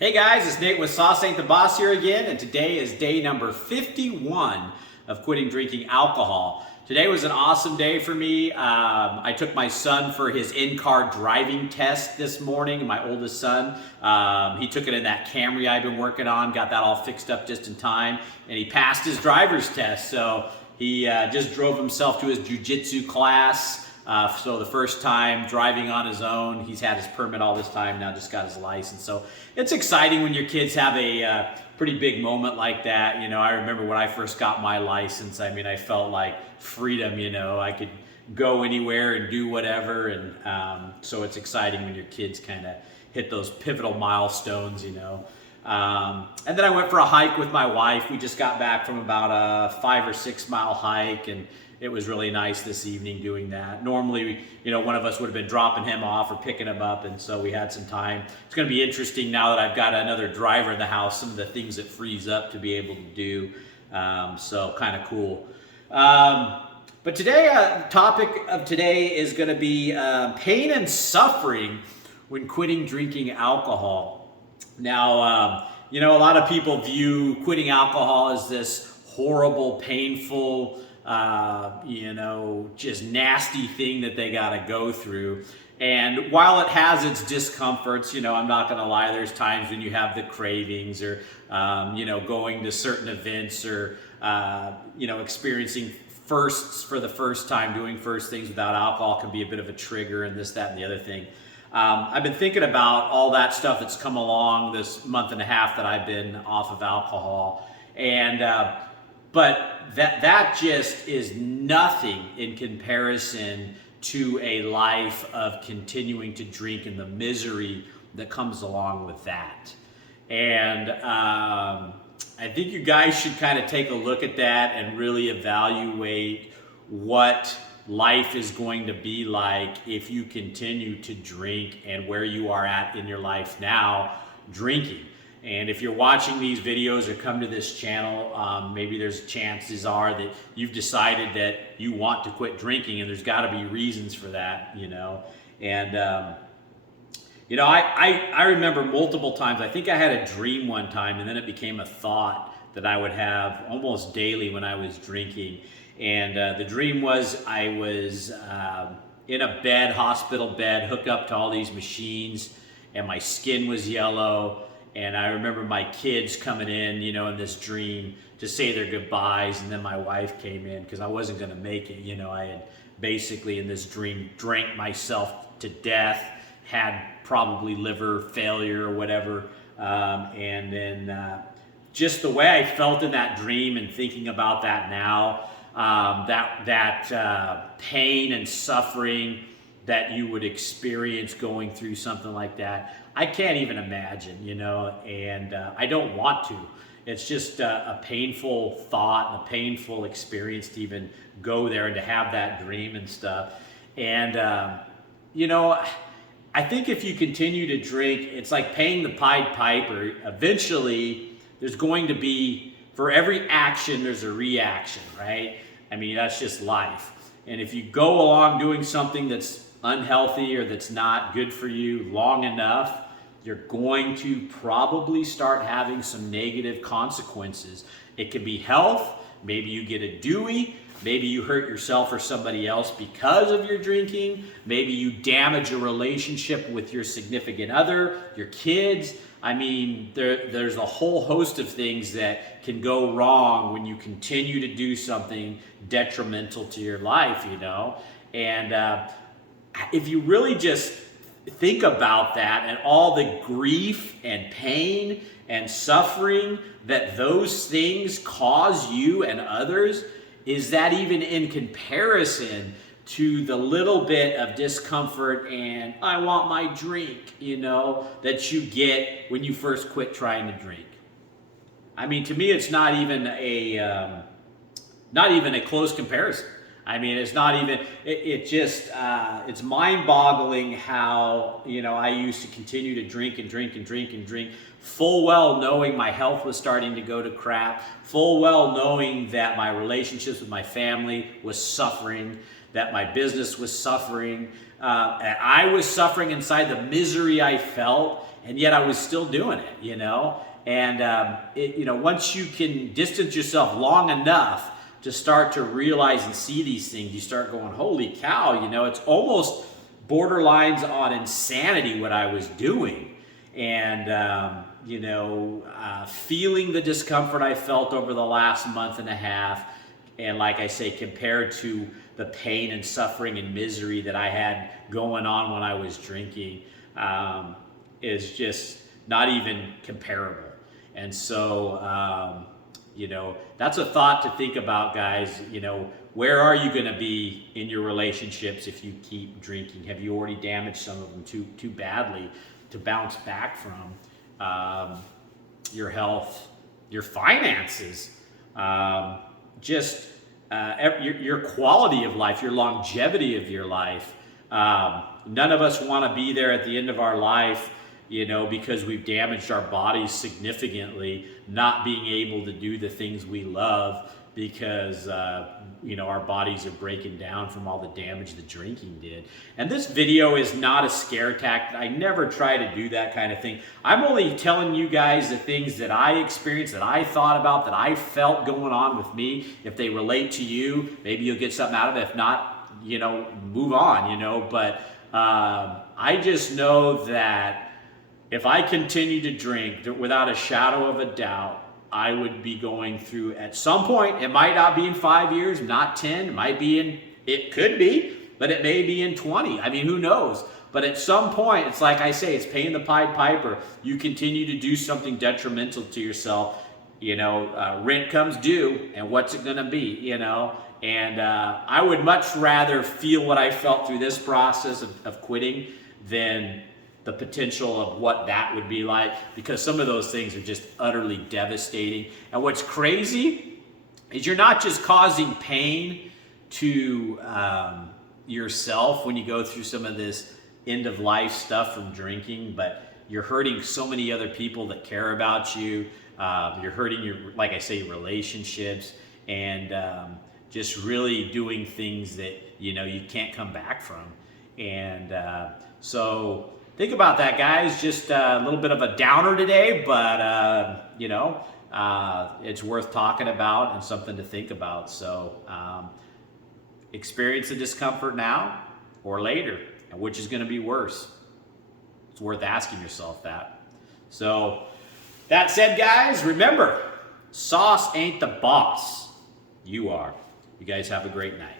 Hey guys, it's Nate with Sauce Ain't the Boss here again, and today is day number 51 of quitting drinking alcohol. Today was an awesome day for me. I took my son for his in-car driving test this morning, my oldest son. He took it in that Camry I've been working on, got that all fixed up just in time, and he passed his driver's test. So he just drove himself to his jiu-jitsu class. So the first time driving on his own, he's had his permit all this time, now just got his license. So it's exciting when your kids have a pretty big moment like that. You know, I remember when I first got my license, I mean, I felt like freedom, you know, I could go anywhere and do whatever. And so it's exciting when your kids kind of hit those pivotal milestones, you know. And then I went for a hike with my wife. We just got back from about a 5 or 6 mile hike, and it was really nice this evening doing that. Normally, you know, one of us would have been dropping him off or picking him up, and so we had some time. It's going to be interesting now that I've got another driver in the house, some of the things that frees up to be able to do. So kind of cool. But today, the topic of today is going to be pain and suffering when quitting drinking alcohol. Now, you know, a lot of people view quitting alcohol as this horrible, painful, you know, just nasty thing that they got to go through. And while it has its discomforts, you know, I'm not going to lie, there's times when you have the cravings or, you know, going to certain events or, you know, experiencing firsts for the first time, doing first things without alcohol can be a bit of a trigger, and this, that, and the other thing. I've been thinking about all that stuff that's come along this month and a half that I've been off of alcohol. And, but that just is nothing in comparison to a life of continuing to drink and the misery that comes along with that. And I think you guys should kind of take a look at that and really evaluate what life is going to be like if you continue to drink and where you are at in your life now drinking. And if you're watching these videos or come to this channel, maybe there's chances are that you've decided that you want to quit drinking, and there's got to be reasons for that, you know. And you know, I remember multiple times, I think I had a dream one time, and then it became a thought that I would have almost daily when I was drinking. And the dream was I was in a bed, hospital bed, hooked up to all these machines, and my skin was yellow. And I remember my kids coming in, you know, in this dream to say their goodbyes. And then my wife came in because I wasn't going to make it. You know, I had basically in this dream drank myself to death, had probably liver failure or whatever. And then just the way I felt in that dream and thinking about that now, that pain and suffering that you would experience going through something like that, I can't even imagine, you know, and I don't want to. It's just a painful thought and a painful experience to even go there and to have that dream and stuff. And, you know, I think if you continue to drink, it's like paying the Pied Piper. Eventually, there's going to be, for every action, there's a reaction, right? I mean, that's just life. And if you go along doing something that's unhealthy or that's not good for you long enough, you're going to probably start having some negative consequences. It could be health. Maybe you get a Dewey. Maybe you hurt yourself or somebody else because of your drinking. Maybe you damage a relationship with your significant other, your kids. I mean, there's a whole host of things that can go wrong when you continue to do something detrimental to your life, you know. And if you really just think about that and all the grief and pain and suffering that those things cause you and others, is that even in comparison to the little bit of discomfort and I want my drink, you know, that you get when you first quit trying to drink? I mean, to me, it's not even a close comparison. I mean, it's not even, it's mind-boggling how, you know, I used to continue to drink and drink and drink and drink, full well knowing my health was starting to go to crap, full well knowing that my relationships with my family was suffering, that my business was suffering, and I was suffering inside the misery I felt, and yet I was still doing it, And once you can distance yourself long enough to start to realize and see these things, you start going, holy cow, it's almost borderlines on insanity what I was doing. And, feeling the discomfort I felt over the last month and a half, and like I say, compared to the pain and suffering and misery that I had going on when I was drinking, is just not even comparable. And so, that's a thought to think about, guys. Where are you going to be in your relationships if you keep drinking? Have you already damaged some of them too badly to bounce back from? Your health, your finances, your quality of life, your longevity of your life. None of us want to be there at the end of our life, because we've damaged our bodies significantly, not being able to do the things we love because, our bodies are breaking down from all the damage the drinking did. And this video is not a scare tactic. I never try to do that kind of thing. I'm only telling you guys the things that I experienced, that I thought about, that I felt going on with me. If they relate to you, maybe you'll get something out of it. If not, move on, But I just know that if I continue to drink, without a shadow of a doubt, I would be going through at some point. It might not be in 5 years, not 10. It could be, but it may be in 20. I mean, who knows? But at some point, it's like I say, it's paying the Pied Piper. You continue to do something detrimental to yourself. Rent comes due, and what's it going to be? And I would much rather feel what I felt through this process of quitting than the potential of what that would be like, because some of those things are just utterly devastating. And what's crazy is you're not just causing pain to yourself when you go through some of this end of life stuff from drinking, but you're hurting so many other people that care about you. You're hurting your relationships, and just really doing things that you can't come back from. And so think about that, guys. Just a little bit of a downer today, but it's worth talking about and something to think about. So experience the discomfort now or later, and which is going to be worse? It's worth asking yourself that. So that said, guys, remember, sauce ain't the boss. You are. You guys have a great night.